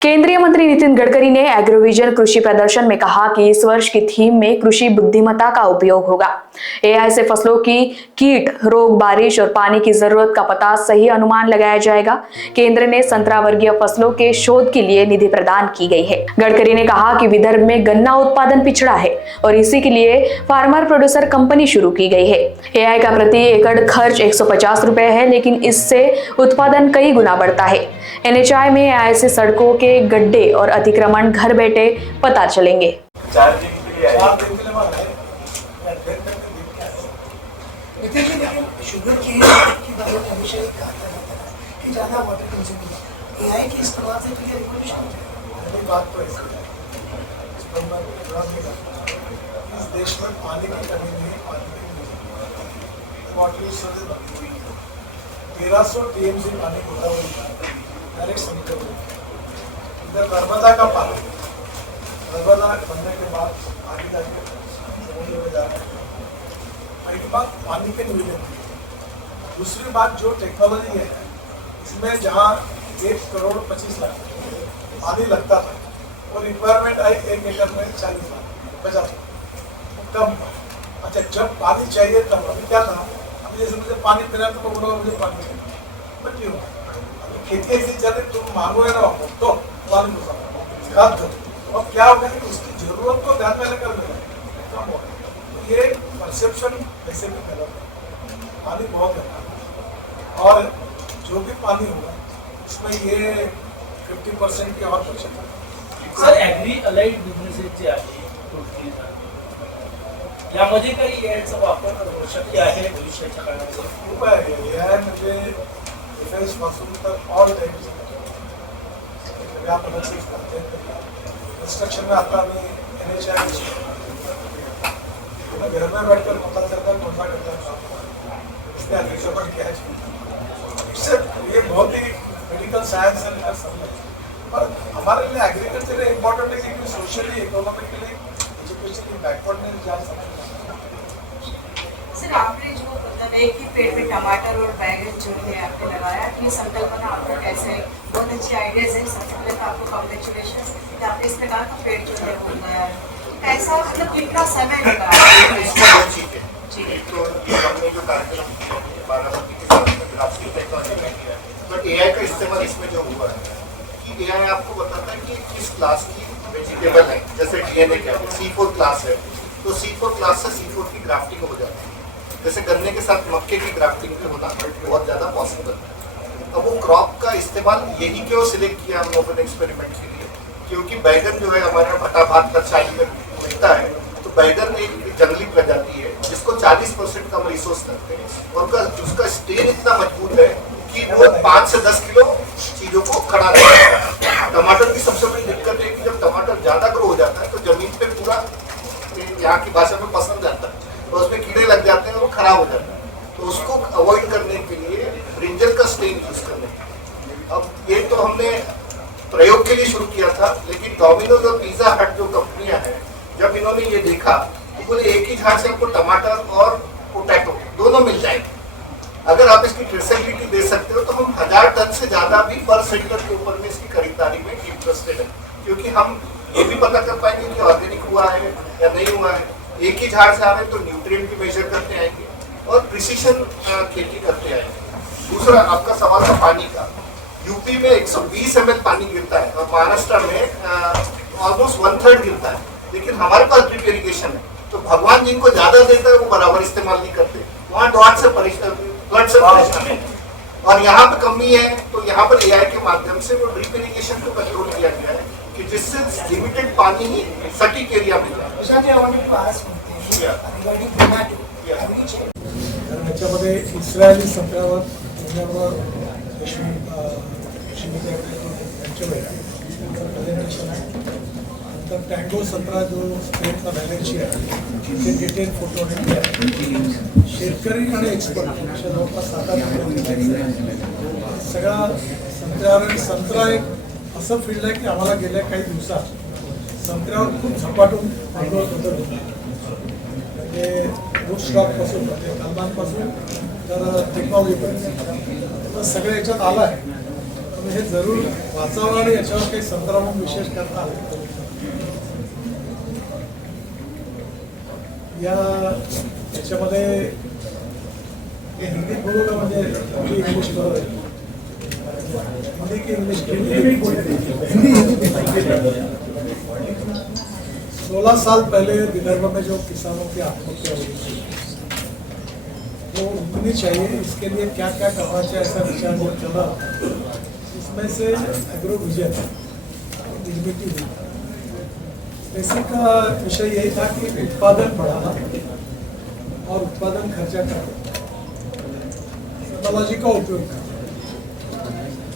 केंद्रीय मंत्री नितिन गडकरी ने एग्रोविजन कृषि प्रदर्शन में कहा कि इस वर्ष की थीम में कृषि बुद्धिमत्ता का उपयोग होगा। एआई से फसलों की कीट रोग, बारिश और पानी की जरूरत का पता सही अनुमान लगाया जाएगा। केंद्र ने संतरा वर्गीय फसलों के शोध के लिए निधि प्रदान की गई है। गडकरी ने कहा कि विदर्भ में गन्ना उत्पादन पिछड़ा है और इसी के लिए फार्मर प्रोड्यूसर कंपनी शुरू की गई है। एआई का प्रति एकड़ खर्च 150 रुपए है, लेकिन इससे उत्पादन कई गुना बढ़ता है। एनएचआई में एआई से सड़कों के गड्ढे और अतिक्रमण घर बैठे पता चलेंगे। देश में पानी की कमी नहीं, पानी की वाटर रिसोर्सेज 1300 टीएमसी पानी डायरेक्ट समुद्र में। इधर नर्मदा का पानी, नर्मदा बनने के बाद आगे जाके समुद्र में जा रहा है। पहली बात पानी की निवेदन। दूसरी बात जो टेक्नोलॉजी है, इसमें जहाँ 1,25,00,000 पानी लगता था और रिक्वायरमेंट आई 1 एकड़ में 40 लाख 50 लाख कम। अच्छा, जब पानी चाहिए तब अभी क्या था, अभी जैसे मुझे पानी पीना तो बोलो मुझे पानी चाहिए, बट क्यों अभी खेती ऐसी चले तुम मांगोगे ना तो पानी को खाद दो, और क्या होगा कि उसकी जरूरत को ध्यान में लेकर कम होगा। तो ये परसेप्शन ऐसे भी गलत है। पानी बहुत है और जो भी पानी होगा उसमें ये 50% की और बचत है। सर, ॲग्री अलाइड बिझनेसेस जे आहे यामध्ये काही एआयचा वापर शक्य आहे भविष्याच्या काळात? खूप आहे. एआय म्हणजे डिफेन्स पासून तर ऑल टाइप्स कंस्ट्रक्शन में आता नहीं। एनएचआई घर में बैठकर पता चलता है कौन सा करता है, इसने अग्रिकल्चर किया है। इससे ये बहुत ही मेडिकल साइंस है पर हमारे लिए एग्रीकल्चर इम्पोर्टेंट है क्योंकि सोशली इकोनॉमिकली एजुकेशनली बैकवर्डनेस जा सकते हैं। सर, आपने जो मतलब एक ही पेड़ पे टमाटर और बैगन जो है आपने लगाया कि संकल्पना आपका कैसे है, बहुत अच्छी आइडियाज है। सबसे पहले तो आपको कॉन्ग्रेचुलेशन कि आपने इस प्रकार का पेड़ जो है हो गया है। कैसा मतलब कितना समय लगा? जी, तो हमने जो कार्यक्रम बारामती के साथ ग्राफिक टेक्नोलॉजी में किया है, तो एआई का इस्तेमाल इसमें जो हुआ है कि एआई आपको बताता है कि किस क्लास की वेजिटेबल है। जैसे डीएनए क्या है, C4 क्लास है, तो C4 क्लास से C4 की ग्राफ्टिंग हो जाती है। जैसे गन्ने के साथ मक्के की ग्राफ्टिंग भी होना बहुत ज़्यादा पॉसिबल है। अब वो क्रॉप का इस्तेमाल यही क्यों सिलेक्ट किया हम लोगों ने एक्सपेरिमेंट के लिए, क्योंकि बैगन जो है हमारे यहाँ भटा भात तरसाली में मिलता है, तो बैगन एक जंगली प्रजाति है जिसको 40% कम रिसोर्स लगते हैं और उसका स्टेन इतना मजबूत है कि वो 5 से 10 किलो चीज़ों को खड़ा रखता है। टमाटर की सबसे बड़ी दिक्कत है कि जब टमाटर ज़्यादा ग्रो हो जाता है तो जमीन पे पूरा यहाँ की भाषा में पसंद जाता है, तो उसमें कीड़े लग जाते हैं और वो खराब हो जाता है। तो उसको अवॉइड करने के लिए ब्रिंजल का स्टेन यूज करने। अब ये तो हमने प्रयोग के लिए शुरू किया था, लेकिन डोमिनोज और पिज्जा हट जो कंपनियां हैं, जब इन्होंने ये देखा तो बोले एक ही झाड़ से आपको टमाटर और पोटैटो दोनों मिल जाएंगे। अगर आप इसकी ट्रेसेबिलिटी दे सकते हो तो हम 1000 टन से ज्यादा भी पर सेक्टर के ऊपर में इसकी खरीदारी में इंटरेस्टेड है, क्योंकि हम ये भी पता कर पाएंगे कि ऑर्गेनिक हुआ है या नहीं हुआ है। एक ही झाड़ से आ रहे तो न्यूट्रिएंट भी मेजर करते आएंगे और प्रिसीशन खेती करते आएंगे। दूसरा आपका सवाल था पानी का। यूपी में 120 ml पानी गिरता है और महाराष्ट्र में ऑलमोस्ट 1/3 गिरता है, लेकिन हमारे पास ड्रिप इरिगेशन है, तो भगवान जिनको ज्यादा देता है वो बराबर इस्तेमाल नहीं करते, वहाँ फ्लड से परेशान है और यहाँ पे कमी है। तो यहाँ पर एआई के माध्यम से वो ड्रिप इरिगेशन को कंट्रोल किया गया है कि जिससे लिमिटेड पानी ही सटीक एरिया में जाए। याच्यामध्ये इस्रायली संत्र्यावर पुण्यावर कृषी विद्यापीठ प्रेझेंटेशन आहे। नंतर टँगो संत्रा जो स्टेटचा व्हॅलेन्सी आहे तिथे डिटेल फोटो आहे। शेतकरी आणि एक्सपर्ट अशा जवळपास 7-8 सगळा संत्र्यावर। संत्रा एक असं फील्ड आहे की आम्हाला गेल्या काही दिवसात संत्र्यावर खूप झपाटून अनुभव होत होता। म्हणजे रूट स्टॉकपासून म्हणजे कलमांपासून तर टेक्नॉलॉजीपर्यंत सगळ्या याच्यात आला आहे। पण हे जरूर वाचावं आणि याच्यावर काही संदर्भ विशेष करता आले. याच्यामध्ये हिंदी बोलू का म्हणजे इंग्लिश बरोबर हिंदी की इंग्लिश हिंदी 16 साल पहले विदर्भ में जो किसानों की आत्महत्या हुई थी वो रुकनी चाहिए. इसके लिए क्या क्या करना चाहिए ऐसा विचार जो चला इसमें से एग्रो विजन निर्मित हुई. बेसिक विषय यही था कि उत्पादन बढ़ाना और उत्पादन खर्चा करना, टेक्नोलॉजी का उपयोग करना.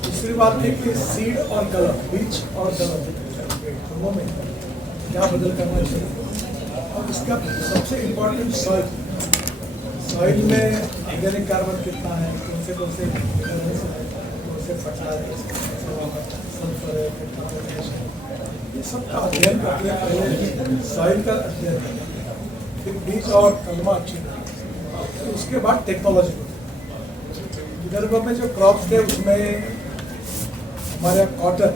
दूसरी बात है कि सीड और कलर, बीज और कलर दोनों में क्या बदल करना चाहिए. और इसका सबसे इम्पोर्टेंट सॉइल में ऑर्गेनिक कार्बन कितना है, कौन से फर्टिलाइजर, सल्फर है, ये सब का अध्ययन करके पहले सॉइल का अध्ययन करना, फिर बीज और कलमा अच्छी तो उसके बाद टेक्नोलॉजी. विदर्भ में जो क्रॉप्स थे उसमें हमारे कॉटन,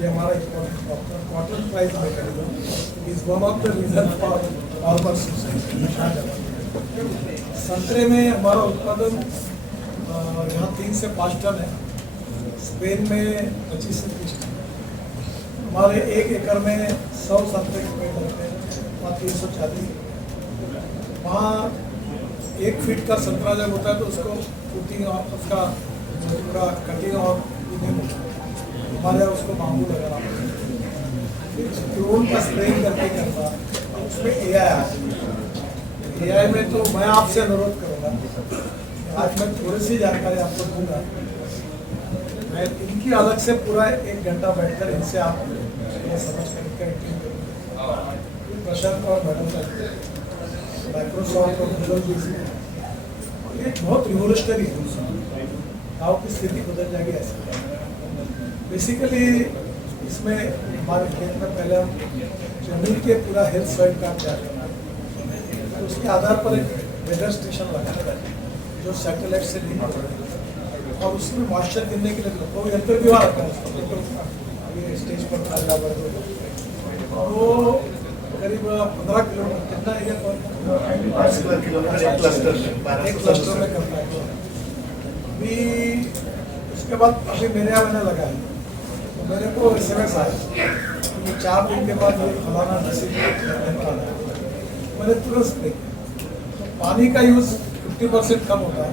ये हमारा इम्पोर्टेंट क्रॉप था. Cotton price mechanism is one of the reason for farmer suicide. संतरे में हमारा उत्पादन यहाँ 3 से 5 टन है, स्पेन में 25 से 30 टन. हमारे 1 एकड़ में 100 संतरे के पेड़ लगते हैं, वहाँ 340. वहाँ 1 फीट का संतरा जब होता है तो उसको कुटिंग और उसका पूरा कटिंग और हमारे यहाँ उसको बाम्बू लगाना पड़ता है. ड्रोन का स्प्रेइंग करके करता है. उसमें AI में तो मैं आपसे अनुरोध करूँगा, आज मैं थोड़ी सी जानकारी आपको दूंगा. मैं इनकी अलग से पूरा 1 घंटा बैठकर इनसे आप समझ कर प्रशांत और मैडम माइक्रोसॉफ्ट और गूगल भी ये बहुत रिवोल्यूशनरी है. गाँव की स्थिति बदल जाएगी ऐसे. बेसिकली इसमें हमारे खेत में पहले हम जमीन के पूरा हेल्थ सॉइल का तैयार करना है. तो उसके आधार पर एक वेदर स्टेशन लगाना है जो सैटेलाइट से लिंक होता है और उसमें मॉइस्चर गिरने के लिए वो यंत्र भी वहाँ रखा है. ये स्टेज पर और वो करीब 15 किलोमीटर कितना एरिया एक क्लस्टर में करता है. अभी उसके बाद अभी मेरे यहाँ मैंने लगाया तो मेरे को SMS आया कि 4 दिन के बाद ये फलाना डिसीज मैंने तुरंत स्प्रे किया. तो पानी का यूज़ 50% कम होता है.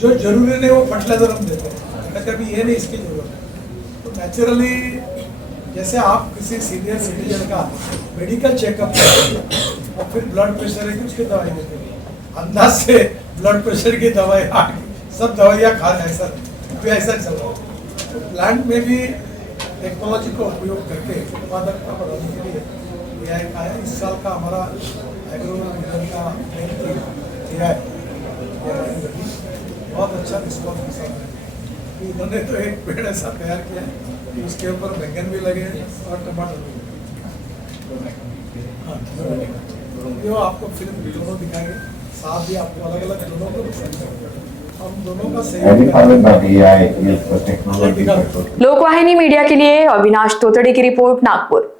जो जरूरी नहीं वो फर्टिलाइजर हम देते हैं, कभी ये नहीं इसकी जरूरत है. तो नेचुरली जैसे आप किसी सीनियर सिटीजन का मेडिकल चेकअप और फिर ब्लड प्रेशर है कि उसकी दवाई देते हैं, अंदाज से ब्लड प्रेशर की दवाई सब दवाइयाँ खा रहे हैं सर, अभी ऐसा चल रहा है. तो प्लांट में भी टेक्नोलॉजी का उपयोग करके उत्पादकता बढ़ाने के लिए AI का है. इस साल का हमारा एग्रो विजन का मेन थीम AI. बहुत अच्छा रिस्पॉन्स के साथ है. इन्होंने तो एक पेड़ ऐसा तैयार किया है कि उसके ऊपर बैंगन भी लगे और टमाटर भी लगे. हाँ, जो आपको फिल्म दोनों दिखाएंगे, साथ ही आपको अलग अलग दोनों को हम दोनों का लोकवाहिनी मीडिया के लिए अविनाश तोतड़े की रिपोर्ट, नागपुर.